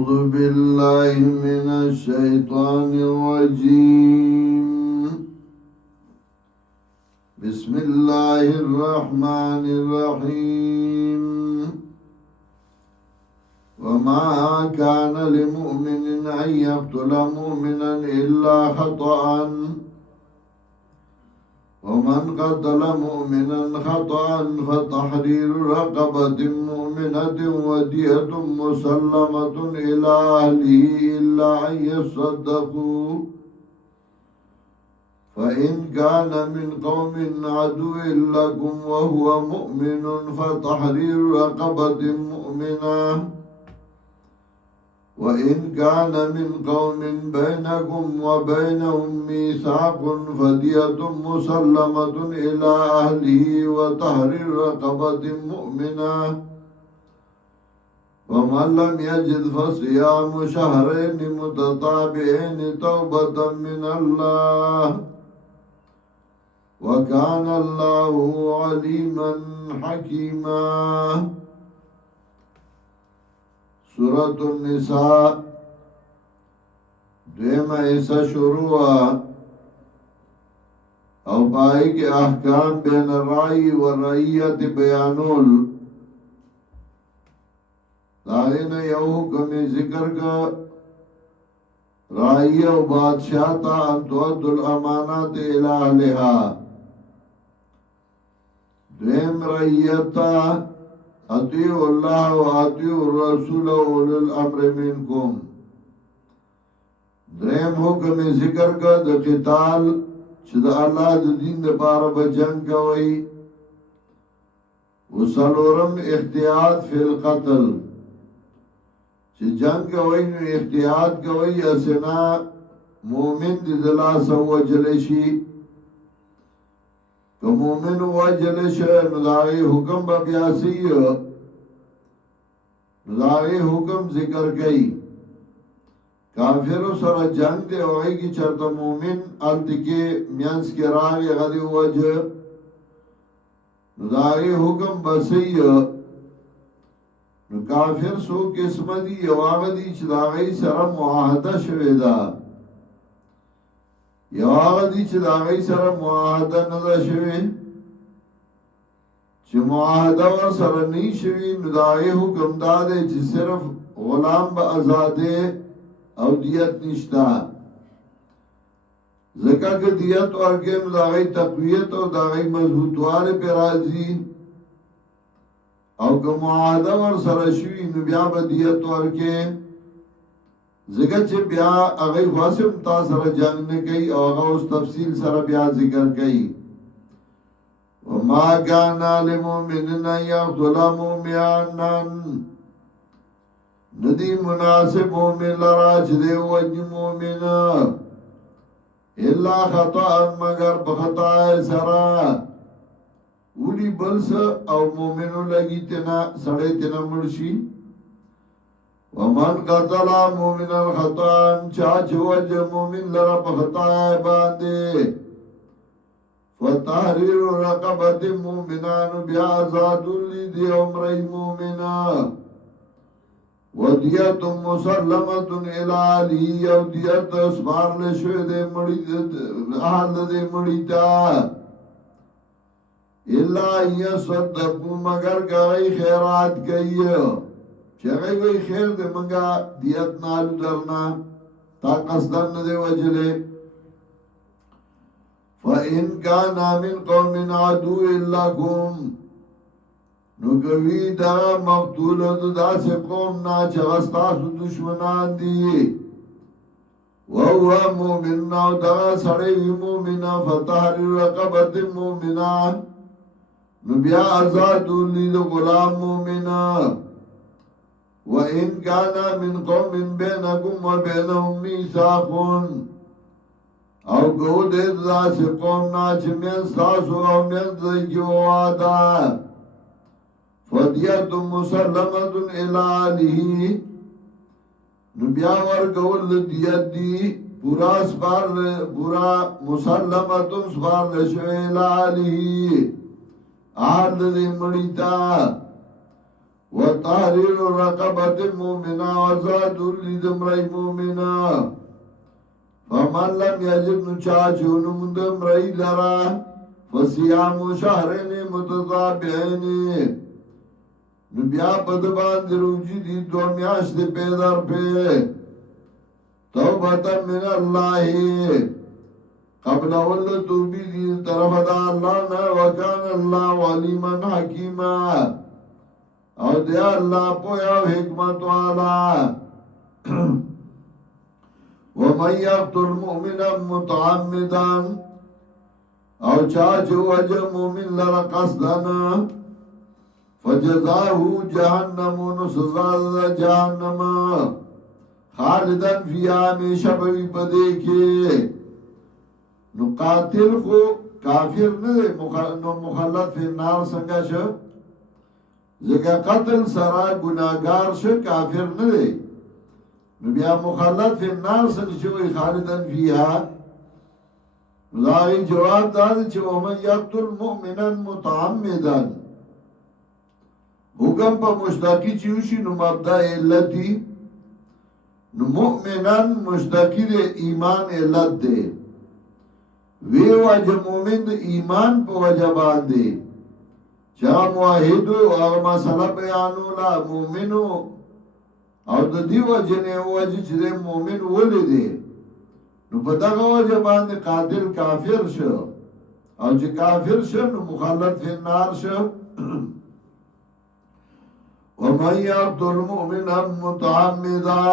أعوذ بالله من الشيطان الرجيم. بسم الله الرحمن الرحيم. وما كان لمؤمن أن يقتل مؤمنا إلا خطأ، ومن قتل مؤمنا خطأ فتحرير رقبة مؤمنة ودية مسلمة إلى أهله إلا أن يصدقوا، فإن كان من قوم عدو لكم وهو مؤمن فتحرير رقبة مؤمنة، وإن كان من قوم بينكم وبينهم ميثاق فدية مسلمة إلى أهله وتحرير رقبة مؤمنة، ومن لم يجد فصيام شهرين متتابعين توبة من الله، وكان الله عليما حكيما. سورة النساء دویمه ایسا شروع او پائی کے احکام بین الرائی و رعیت بیانول. داغین یو حکم ذکر کا رائی و بادشاہ تا ان تؤد الامانات الى اہلها، دویم رعیت تا اطیعوا اللہ و اطیعوا الرسول و اولی الامر منکم. دریم حکم ذکر کا دا قتال چه دا اللہ دا دین دا پارا بجنگ کوئی. وصلورم احتیاط فی القتل چه جنگ کوئی نو احتیاط کوئی اسنا مومن دی دلا سو جلشی، که مومن وجلش نداغی حکم با بیاسی نداغی حکم ذکر کئی. کافر سر جنگ دے ہوئی کی چرتا مومن التکی مینس کے راغی غدی وجہ نداغی حکم بسی. نو کافر سو قسم دی یواغ دی چداغی سر معاہدہ شویدہ، یواغ دی چداغی سر معاہدہ ندا شوی، چه معاہدہ ور سر نی شوی نداغی حکم دادے چه صرف غلام با ازادے او دیت نشتا. ذکر که دیت ورکے نداغی تقویت او داغی مضبوطوار پر راضی، او که معاہدہ ور سرشوی نو بیا با دیت ورکے. ذکر چه بیا اغی خواستم تا سر جنگ نکی او اغا اس تفصیل سر بیا ذکر کئی. وما کانا لمومننا یقتل مومنا، ندی مناسب مومن لراج دے وجی مومن الا خطا مگر بخطا سرا اولی بلس او مومنو لگی تینا سڑے تینا مرشی. ومن قتلا مومنا خطا چاچ وجہ مومن لرا بخطا باندے فتحریر رقبت مومنان بیازاد لی دی عمری مومنا ودیت مسلمت الالی یو دیت اسبار لشوی دے مڑی احل دے مڑی تا اللہ یصدقو مگر گئی خیرات کئی چگئی وی خیر دے منگا دیت نالو درنا تا قصدن دے وجلے. فَإِنْ كَانَ مِنْ قَوْمٍ عَدُوٍ لَكُمْ، نو کوي دا مقتول دا سے قوم نا چغستاسو دشمنان دی، وَهُوَ مُؤْمِنٌ او دا سڑی مومنا فَتَحْرِيرُ رَقَبَةٍ مُؤْمِنَةٍ، نو بیا ازادو لید غلام مومنا. وَإِنْ كَانَ مِنْ قَوْمٍ بَيْنَكُمْ وَبَيْنَهُمْ مِيثَاقٌ، او گو دے دا سے قوم نا چه من ساسو او من دیگی وعدا فدیت مسلمت الالی، نو بیا ورگول دیت دی پورا سپار پورا مسلمت سپار لشوی الالی آل دی مڑیتا. وتحرير رقبة مؤمنة وزاد لدمري مؤمنة فمن لم يجد نچاچون من دمري لرا فصيام شهرين متتابعين نبیا پدبان دروجی دی دو میاشت پیدر پہ توبتا من اللہ قبل اول توبی دی طرف دا اللہ نا وکان اللہ علیما حکیما او دیا اللہ پویا و حکمت والا ومن یقتل مؤمنا متعمدا او چاچو وجه مؤمن لرقصدنا فجزاؤه جہنم نسزاد جہنم خالدن فی ہمیشہ بوی پدے کے نو قاتل خو کافر نده نو مخلط فی النار سنگا شا زکا قتل سرا گناہگار شا کافر نده نو بیا مخلط فی النار سنگا شوی خالدن فیہا لاغی جواب داده چه ومن یقتل مؤمنا متعمدا حکم پا مشتاقی چیوشی نو مبدع علتی نو مؤمنان مشتاقی دے ایمان علت دے وی وجہ مومن دے ایمان پا وجہ باندے چاہ موحدو او مسئلہ بیانولا مومنو او دا دی وجہ نے وجہ چی دے مومن ولی دے نو پتا کا وجہ باندے قاتل کافر شو او چی کافر شو نو مخلط فی النار شو ومن یقتل مؤمنا متعمدا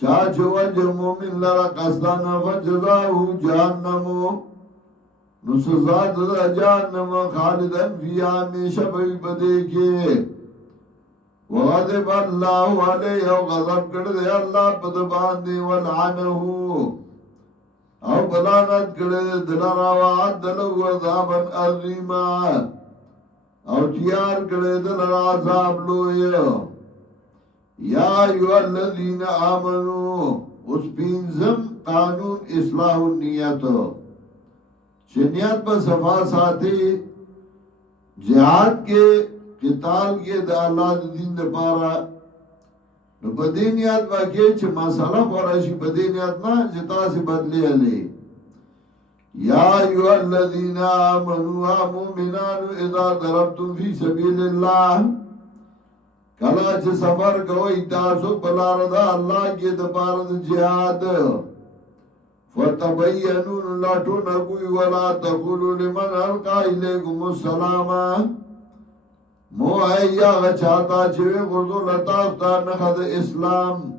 چاچ وجه مومن لرا قصدانا فجزاؤه جہنمو نسزاد دا جہنم خالدن فی ہمیشہ بھئی بدے کے وغضب اللہ علیہ و غضب کردے اللہ پدباندے ولعنہو او بلانت کردے دلرا وعد دلو عذابا عظیما او تیار کرے دل عذاب لوئے یا ایوہ الذین آمنو اس پینزم قانون اصلاح النیت چنیت پر صفا ساتھی جہاد کے قتال کے دا اللہ دین دا پارا نو بدینیات باکی چھ مسئلہ خورشی بدینیات نا جتا سے بدلے علی یا ایوہ الذین آمنوا مومنان اذا ضربتم فی سبیل اللہ کلا چھ سفر کوئی تاسو پلارد اللہ کی دپارد جہاد فتبینون لٹو نگوی ولا تقولوا لمن القا الیکم السلام مو ایا غچاتا چوی غردو لطافتا نخد اسلام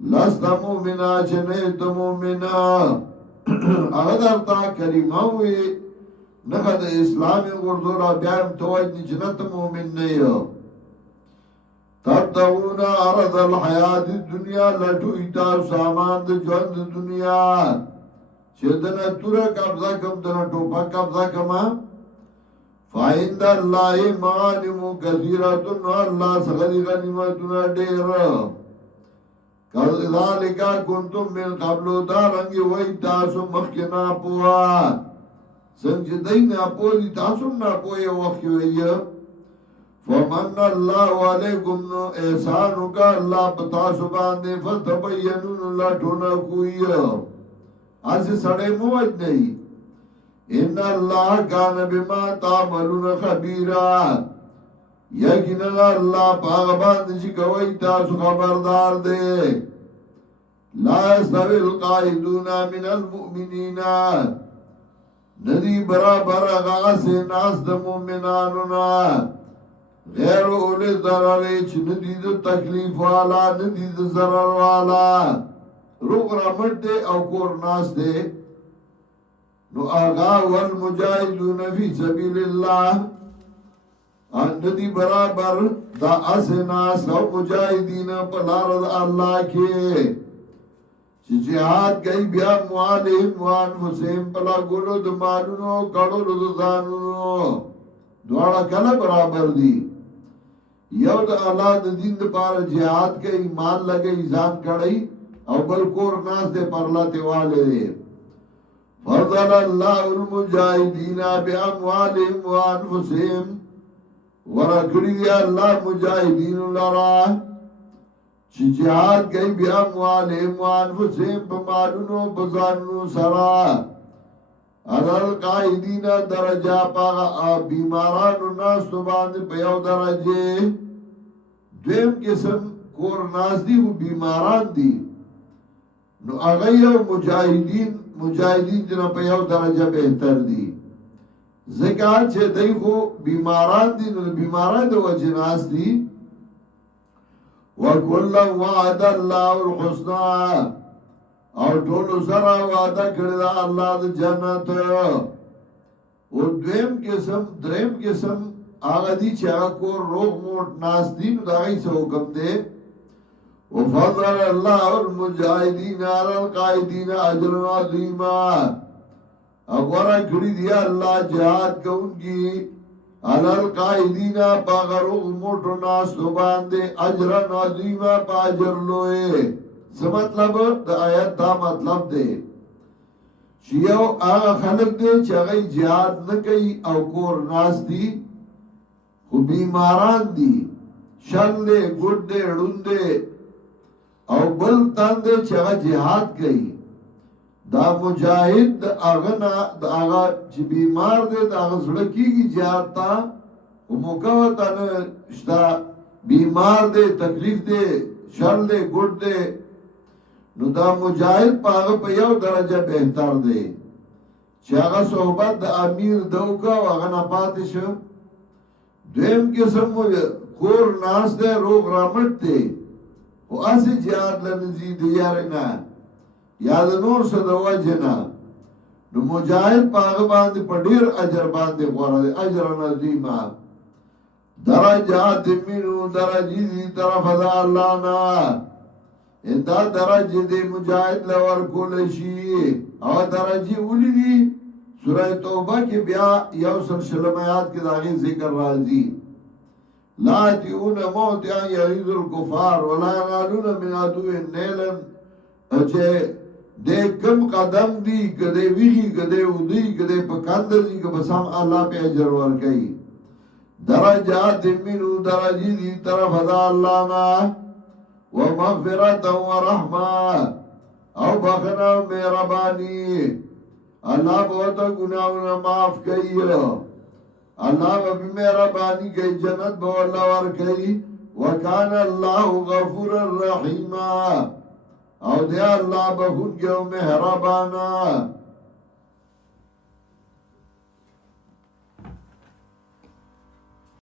لست مومنا چنیت مومنا اغدر تا کلمه ہوئی نخد اسلامی غردو را بیایم توجنی جنت مومن نیو تبتغون عرض الحیات الدنیا لٹو ایتار سامان دا جوند دنیا چه دنا تورا قبضہ کم دنا ٹوپا قبضہ کما فائند اللہ مغانمو کثیرتن اللہ سغلی غنیمتنا دیر کذالکا کنتم من قبلو دارنگی وی تاسو مخینا پوا سنگ دی ناپو دی تاسو ناپو یا وقی وی فمن اللہ علیکم نو احسانو کا اللہ پتاسو باندے فتبینون اللہ ٹھونا کوئی آسی سڑے موج نہیں ان اللہ کان بما تعملون خبیرا یقینا اللہ پاک باندې چې کوي تاسو خبردار دے لا يستوي القائدون من المؤمنین ندی برابر غاس ناس د مؤمنانو غیر اولی ضرر چې ندی د تکلیف والا ندی د ضرر والا روغ رمټ دے او کور ناس دے نو آغا والمجاہدون فی سبیل اللہ ندی برابر دا اسناس او مجاہدین پلارد اللہ کے چی جہاد گئی بیا موالیم وانفسیم پلا گلو دمالونو کڑو دزانونو دوارا کل برابر دی یو دا اللہ دا دین دا پار جہاد گئی مال لگئی زان کڑی او بلکور ناس دے پرلاتے والے دے فضل اللہ المجاہدین باموالهم وانفسهم ورکڑی دی اللہ مجاہدین لرا چی جہاد گئی بی اموالیم وانفسیم پمالونو بزانو سرا علال قائدین درجہ پاگا بیمارانو ناستو باندے پیو درجے دویم قسم کور ناس دی و بیماران دی نو اغیو مجاہدین جنا پیو درجہ بہتر دی زکاة چه دی خو بیماران دی نو بیماران دی وجه ناس دی وَكُلًّا وَعَدَ اللَّهُ الْحُسْنَى اور ټولو سره وعده کړی دا الله د جنت او دریم قسم هغه دي چې هغه کور روغ موټ ناس دي نو دا هیڅ حکم دی وفضل الله المجاهدين على القائدين اجرا عظيما اغورا کړی دی الله جهاد کوونکی على القائدين باغروغ موټو ناس باندې اجرا عظيما باجر لوی څه مطلب د آیت دا مطلب دی چې یو هغه خلک دی چې هغه jihad نه کوي او کور ناس دي خو بیماران دي شل دي ګډ دي ړوند دي او بل تان دي چې هغه jihad کوي دا مجاهد هغه نه هغه چې بیمار دي دا هغه زړه کیږي jihad تا او موقع ته نه شتا بیمار دي تکلیف دي شل دي ګډ دي نو دا مجاہد پاغه په یو درجه بهتر دی چې هغه صحبت د امیر دوکا او هغه نه پاتې شو دویم قسم کور ناس دی روغ رامټ دی او اسی جهاد لنزی دی یارنا یاد نور څه د وجنا نو مجاہد پاغه باندې په ډیر اجر باندې غوړه دی اجر نظیما درجات منو درجی دی طرف د الله نه دا درجه دی مجاہد لور کول شي او درجه ولې دي سورہ توبه کې بیا یو سل شلمیات کې داغه ذکر راځي لا تیون موت یا یغیظ الکفار ولا ينالون من عدو نیلا چې د کم قدم دی کده ویږي کده ودی کده پکاند دی که بسام الله په اجر ور کوي درجات منو درجه دی طرف د الله نه ومغفرت ورحمة او بخنا و مهربانی اللہ بہتا گناہونا معاف کئی اللہ بی مهربانی کئی جنت بو اللہ ور کئی وکان اللہ غفور الرحیم او دیا اللہ بخون کے مهربانا